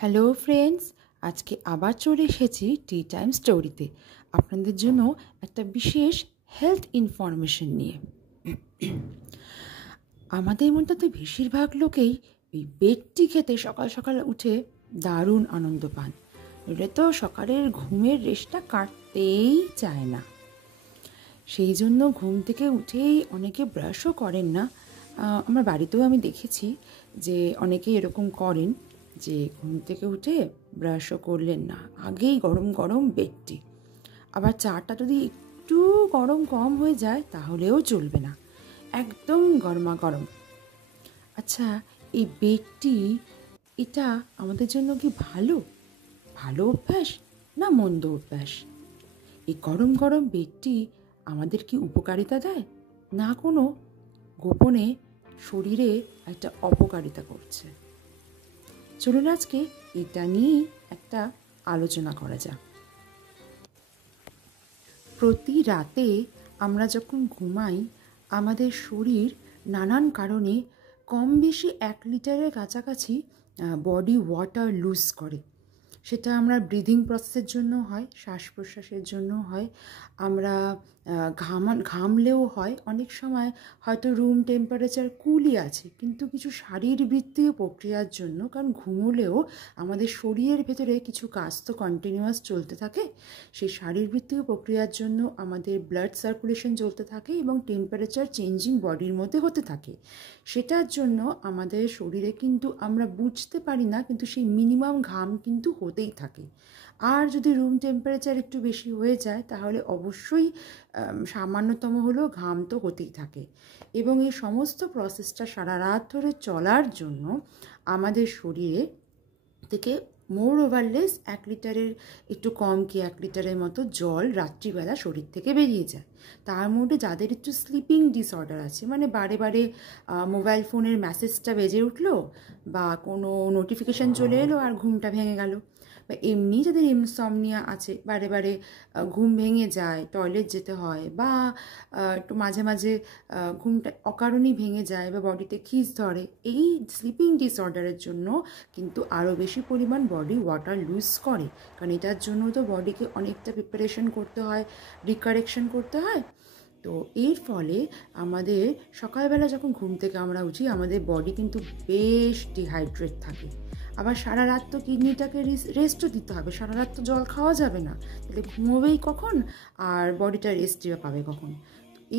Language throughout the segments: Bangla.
হ্যালো ফ্রেন্ডস, আজকে আবার চলে এসেছি টি টাইম স্টোরিতে আপনাদের জন্য একটা বিশেষ হেলথ ইনফরমেশন নিয়ে। আমাদের মধ্যে তো বেশিরভাগ লোকেই এই বেড টি খেতে সকাল সকাল উঠে দারুণ আনন্দ পান। এটা তো সকালের ঘুমের রেশটা কাটতেই চায় না। সেই জন্য ঘুম থেকে উঠেই অনেকে ব্রাশও করেন না। আমার বাড়িতেও আমি দেখেছি যে অনেকেই এরকম করেন যে ঘুম থেকে উঠে ব্রাশও করলেন না, আগেই গরম গরম বেড টি। আবার চাটা যদি একটু গরম কম হয়ে যায় তাহলেও চলবে না, একদম গরমা গরম। আচ্ছা, এই বেড টি এটা আমাদের জন্য কি ভালো ভালো অভ্যাস না মন্দ অভ্যাস? এই গরম গরম বেড টি আমাদের কি উপকারিতা দেয়, না কোনো গোপনে শরীরে একটা অপকারিতা করছে? চলুন আজকে এটা নিয়েই একটা আলোচনা করা যাক। প্রতি রাতে আমরা যখন ঘুমাই আমাদের শরীর নানান কারণে কম বেশি 1 লিটারের কাছাকাছি বডি ওয়াটার লুজ করে। সেটা আমরা ব্রিদিং প্রসেসের জন্য হয়, শ্বাস প্রশ্বাসের জন্য হয়, আমরা ঘামলেও হয়। অনেক সময় হয়তো রুম টেম্পারেচার কুলই আছে, কিন্তু কিছু শারীরবৃত্তীয় প্রক্রিয়ার জন্য, কারণ ঘুমোলেও আমাদের শরীরের ভেতরে কিছু কাজ তো কন্টিনিউয়াস চলতে থাকে, সেই শারীরবৃত্তীয় প্রক্রিয়ার জন্য আমাদের ব্লাড সার্কুলেশন চলতে থাকে এবং টেম্পারেচার চেঞ্জিং বডির মধ্যে হতে থাকে। সেটার জন্য আমাদের শরীরে কিন্তু আমরা বুঝতে পারি না, কিন্তু সেই মিনিমাম ঘাম কিন্তু হতেই থাকে। আর যদি রুম টেম্পারেচার একটু বেশি হয়ে যায় তাহলে অবশ্যই সামান্যতম হলেও ঘাম তো হতেই থাকে। এবং এই সমস্ত প্রসেসটা সারা রাত ধরে চলার জন্য আমাদের শরীরে থেকে মোর ওভারলেস 1 লিটারের একটু কম কি 1 লিটারের মতো জল রাত্রিবেলা শরীর থেকে বেরিয়ে যায়। তার মধ্যে যাদের একটু স্লিপিং ডিসঅর্ডার আছে, মানে বারে বারে মোবাইল ফোনের মেসেজটা বেজে উঠলো বা কোনো নোটিফিকেশান চলে এলো আর ঘুমটা ভেঙে গেল, বা এমনি যাদের ইনসমনিয়া আছে, বারে বারে ঘুম ভেঙে যায়, টয়লেট যেতে হয়, বা একটু মাঝে মাঝে ঘুমটা অকারণেই ভেঙে যায় বা বডিতে খিঁচ ধরে, এই স্লিপিং ডিসঅর্ডারের জন্য কিন্তু আরও বেশি পরিমাণ বডি ওয়াটার লুজ করে। কারণ এটার জন্য তো বডিকে অনেকটা প্রিপারেশন করতে হয়, রিকারেকশন করতে হয়। তো এর ফলে আমাদের সকালবেলা যখন ঘুম থেকে আমরা উঠি আমাদের বডি কিন্তু বেশ ডিহাইড্রেট থাকে। আবার সারা রাত তো কিডনিটাকে রেস্টও দিতে হবে, সারা রাত তো জল খাওয়া যাবে না, তাহলে ঘুমোবেই কখন আর বডিটা রেস্ট পাবে কখন?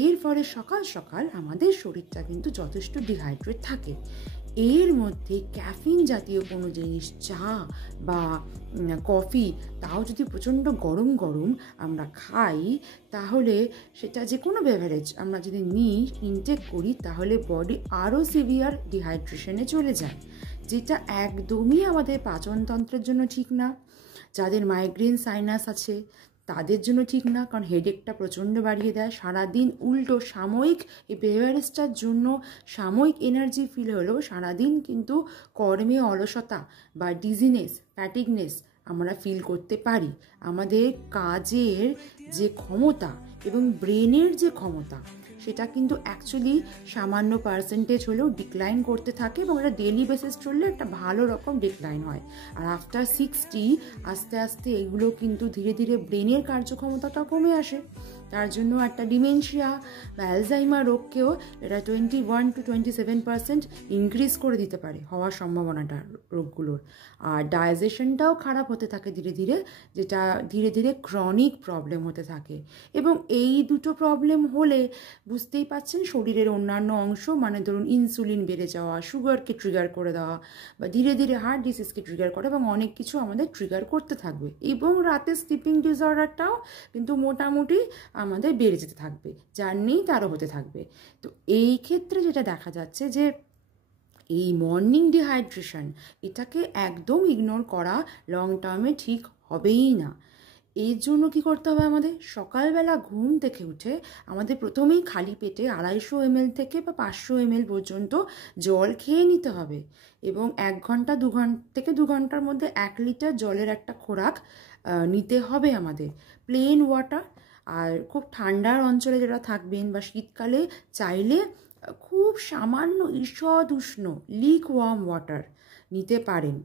এর ফলে সকাল সকাল আমাদের শরীরটা কিন্তু যথেষ্ট ডিহাইড্রেট থাকে। এর মধ্যে ক্যাফিন জাতীয় কোনো জিনিস, চা বা কফি, তাও যদি প্রচণ্ড গরম গরম আমরা খাই, তাহলে সেটা যে কোনো বেভারেজ আমরা যদি নিই, ইনটেক করি, তাহলে বডি আরও সিভিয়ার ডিহাইড্রেশনে চলে যায়, যেটা একদমই আমাদের পাচনতন্ত্রের জন্য ঠিক না। যাদের মাইগ্রেন সাইনাস আছে তাদের জন্য ঠিক না, কারণ হেডেকটা প্রচণ্ড বাড়িয়ে দেয় সারাদিন। উল্টো সাময়িক এই বেভারেজটার জন্য সাময়িক এনার্জি ফিল হলেও সারাদিন কিন্তু কর্মে অলসতা বা ডিজিনেস, ফ্যাটিগনেস আমরা ফিল করতে পারি। আমাদের কাজের যে ক্ষমতা এবং ব্রেনের যে ক্ষমতা, সেটা কিন্তু অ্যাকচুয়ালি সামান্য পার্সেন্টেজ হলেও ডিক্লাইন করতে থাকে, এবং এটা ডেলি বেসিস চললে একটা ভালো রকম ডিক্লাইন হয়। আর আফটার 60 আস্তে আস্তে এগুলো কিন্তু ধীরে ধীরে ব্রেনের কার্যক্ষমতাটাও কমে আসে। তার জন্য একটা ডিমেনশিয়া বা অ্যালজাইমার রোগকেও এটা 21 to 27% ইনক্রিজ করে দিতে পারে হওয়ার সম্ভাবনাটা রোগগুলোর। আর ডাইজেশনটাও খারাপ হতে থাকে ধীরে ধীরে, যেটা ধীরে ধীরে ক্রনিক প্রবলেম হতে থাকে। এবং এই দুটো প্রবলেম হলে বুঝতেই পাচ্ছেন শরীরের অন্যান্য অংশ, মানে ধরুন ইনসুলিন বেড়ে যাওয়া, সুগারকে ট্রিগার করে দেওয়া, বা ধীরে ধীরে হার্ট ডিজিজকে ট্রিগার করে, এবং অনেক কিছু আমাদের ট্রিগার করতে থাকবে। এবং রাতে স্লিপিং ডিসঅর্ডারটাও কিন্তু মোটামুটি আমাদের বেড়ে যেতে থাকবে, যার নেই তারও হতে থাকবে। তো এই ক্ষেত্রে যেটা দেখা যাচ্ছে যে এই মর্নিং ডিহাইড্রেশন, এটাকে একদম ইগনোর করা লং টার্মে ঠিক হবেই না। এর জন্য কী করতে হবে? আমাদের সকালবেলা ঘুম থেকে উঠে আমাদের প্রথমেই খালি পেটে 250 ml থেকে বা 500 ml পর্যন্ত জল খেয়ে নিতে হবে, এবং 1 ঘন্টা 2 ঘন্টা থেকে 2 ঘন্টার মধ্যে 1 লিটার জলের একটা খোরাক নিতে হবে আমাদের, প্লেন ওয়াটার। আর খুব ঠান্ডার অঞ্চলে যারা থাকবেন বা শীতকালে চাইলে খুব সামান্য ঈষৎ উষ্ণ লিক ওয়ার্ম ওয়াটার নিতে পারেন।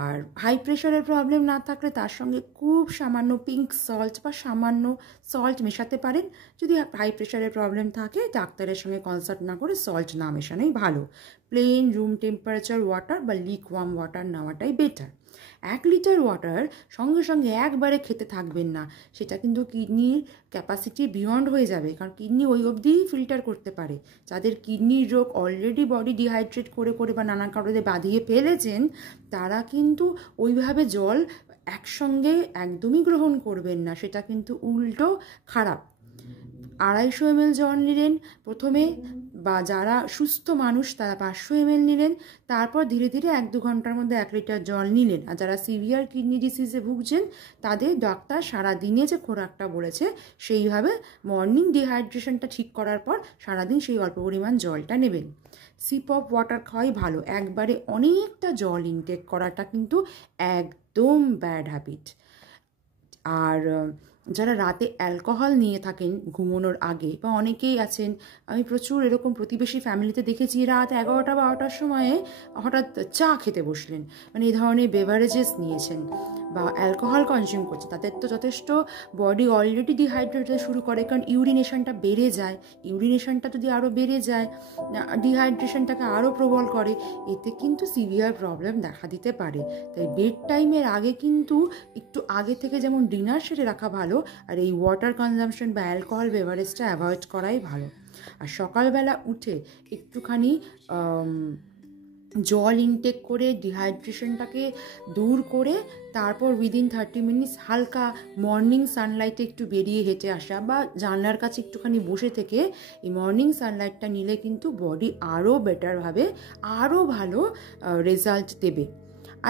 আর হাই প্রেশারের প্রবলেম না থাকলে তার সঙ্গে খুব সামান্য পিঙ্ক সল্ট বা সামান্য সল্ট মেশাতে পারেন। যদি হাই প্রেশারের প্রবলেম থাকে ডাক্তারের সঙ্গে কনসাল্ট না করে সল্ট না মেশানোই ভালো। প্লেন রুম টেম্পারেচার ওয়াটার বা লিক ওয়ার্ম ওয়াটার নেওয়াটাই বেটার। 1 লিটার ওয়াটার সঙ্গে সঙ্গে একবারে খেতে থাকবেন না, সেটা কিন্তু কিডনির ক্যাপাসিটি বিয়ন্ড হয়ে যাবে, কারণ কিডনি ওই অবধিই ফিল্টার করতে পারে। যাদের কিডনির রোগ অলরেডি বডি ডিহাইড্রেট করে করে বা নানা কারণে বাঁধিয়ে ফেলেছেন, তারা কিন্তু ওইভাবে জল একসঙ্গে একদমই গ্রহণ করবেন না, সেটা কিন্তু উল্টো খারাপ। 250 ml জল নিলেন প্রথমে, বা যারা সুস্থ মানুষ তারা 500 ml নিলেন, তারপর ধীরে ধীরে 1-2 ঘন্টার মধ্যে 1 লিটার জল নিলেন। আর যারা সিভিয়ার কিডনি ডিসিজে ভুগছেন তাদের ডাক্তার সারাদিনে যে খোরাকটা বলেছে সেইভাবে মর্নিং ডিহাইড্রেশনটা ঠিক করার পর সারাদিন সেই অল্প পরিমাণ জলটা নেবেন। সিপ অফ ওয়াটার খাওয়াই ভালো, একবারে অনেকটা জল ইনটেক করাটা কিন্তু একদম ব্যাড হ্যাবিট। আর যারা রাতে অ্যালকোহল নিয়ে থাকেন ঘুমানোর আগে, বা অনেকেই আছেন, আমি প্রচুর এরকম প্রতিবেশী ফ্যামিলিতে দেখেছি, রাত 11টা-12টার সময়ে হঠাৎ চা খেতে বসলেন, মানে এই ধরনের বেভারেজেস নিয়েছেন বা অ্যালকোহল কনজিউম করছে, তাদের তো যথেষ্ট বডি অলরেডি ডিহাইড্রেট হতে শুরু করে, কারণ ইউরিনেশনটা বেড়ে যায়। ইউরিনেশনটা যদি আরও বেড়ে যায়, ডিহাইড্রেশনটাকে আরও প্রবল করে, এতে কিন্তু সিভিয়ার প্রবলেম দেখা দিতে পারে। তাই বেড টাইমের আগে কিন্তু একটু আগে থেকে যেমন ডিনার সেরে রাখা ভালো, আর এই ওয়াটার কনজাম্পশন বা অ্যালকোহল বেভারেজটা অ্যাভয়েড করাই ভালো। আর সকালবেলা উঠে একটুখানি জল ইনটেক করে ডিহাইড্রেশনটাকে দূর করে তারপর উইদিন 30 মিনিটস হালকা মর্নিং সানলাইটে একটু বেরিয়ে হেঁটে আসা বা জানলার কাছে একটুখানি বসে থেকে এই মর্নিং সানলাইটটা নিলে কিন্তু বডি আরও বেটারভাবে আরও ভালো রেজাল্ট দেবে।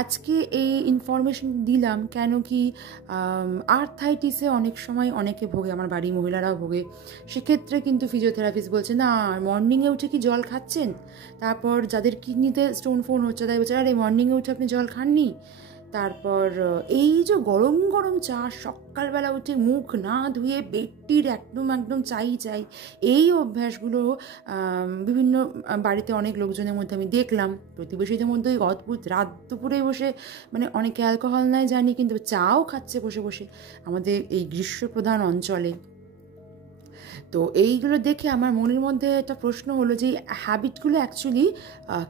আজকে এই ইনফরমেশন দিলাম কেন কি আর্থাইটিসে অনেক সময় অনেকে ভোগে, আমার বাড়ির মহিলারাও ভোগে। সেক্ষেত্রে কিন্তু ফিজিওথেরাপিস্ট বলছে না মর্নিংয়ে উঠে কি জল খাচ্ছেন, তারপর যাদের কিডনিতে স্টোন ফোন হচ্ছে তাই বলছে আরে মর্নিংয়ে উঠে আপনি জল খাননি। তারপর এই যে গরম গরম চা সকালবেলা উঠে মুখ না ধুয়ে বেডটির একদম একদম চাই, এই অভ্যাসগুলো বিভিন্ন বাড়িতে অনেক লোকজনের মধ্যে আমি দেখলাম, প্রতিবেশীদের মধ্যে অদ্ভুত রাত দুপুরে বসে, মানে অনেকে অ্যালকোহল নাই জানি কিন্তু চাও খাচ্ছে বসে বসে আমাদের এই গ্রীষ্মপ্রধান অঞ্চলে। তো এইগুলো দেখে আমার মনের মধ্যে একটা প্রশ্ন হলো যে হ্যাবিটগুলো অ্যাকচুয়ালি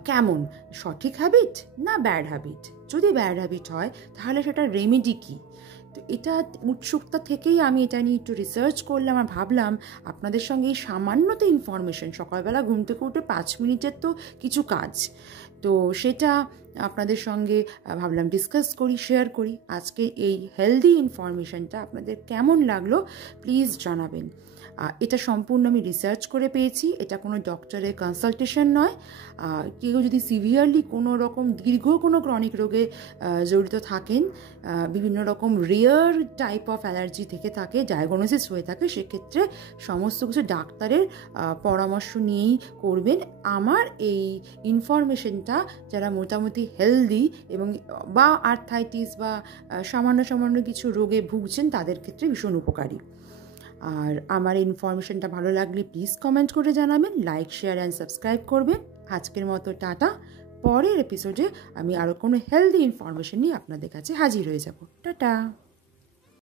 কেমন, সঠিক হ্যাবিট না ব্যাড হ্যাবিট? যদি ব্যাড হ্যাবিট হয় তাহলে সেটার রেমেডি কী? তো এটা উৎসুকতা থেকেই আমি এটা নিয়ে একটু রিসার্চ করলাম আর ভাবলাম আপনাদের সঙ্গে এই সামান্য তো ইনফরমেশন, সকালবেলা ঘুম থেকে উঠে 5 মিনিটের তো কিছু কাজ, তো সেটা আপনাদের সঙ্গে ভাবলাম ডিসকাস করি, শেয়ার করি। আজকে এই হেলদি ইনফরমেশনটা আপনাদের কেমন লাগলো প্লিজ জানাবেন। এটা সম্পূর্ণ আমি রিসার্চ করে পেয়েছি, এটা কোনো ডক্টরের কনসালটেশন নয়। কেউ যদি সিভিয়ারলি কোনো রকম দীর্ঘ কোনো ক্রনিক রোগে জড়িত থাকেন, বিভিন্ন রকম রেয়ার টাইপ অফ অ্যালার্জি থেকে থাকে, ডায়াগনোসিস হয়ে থাকে, সেক্ষেত্রে সমস্ত কিছু ডাক্তারের পরামর্শ নিয়েই করবেন। আমার এই ইনফরমেশনটা যারা মোটামুটি হেলদি এবং বা আর্থাইটিস বা সামান্য সামান্য কিছু রোগে ভুগছেন তাদের ক্ষেত্রে ভীষণ উপকারী। আর আমার ইনফরমেশনটা ভালো লাগলে প্লিজ কমেন্ট করে জানাবেন, লাইক শেয়ার অ্যান্ড সাবস্ক্রাইব করবেন। আজকের মতো টাটা। পরের এপিসোডে আমি আরও কোনো হেলদি ইনফরমেশন নিয়ে আপনাদের কাছে হাজির হয়ে যাব। টাটা।